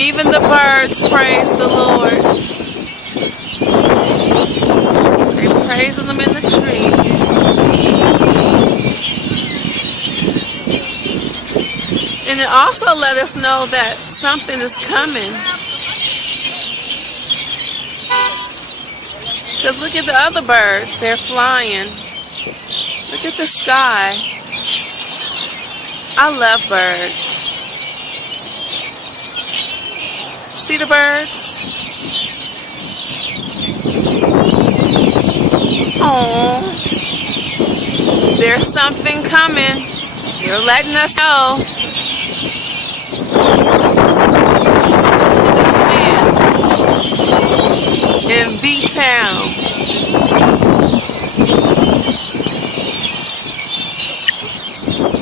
Even the birds praise the Lord. They're praising them in the trees. And it also let us know that something is coming. Because look at the other birds. They're flying. Look at the sky. I love birds. See the birds? Oh, there's something coming. You're letting us know.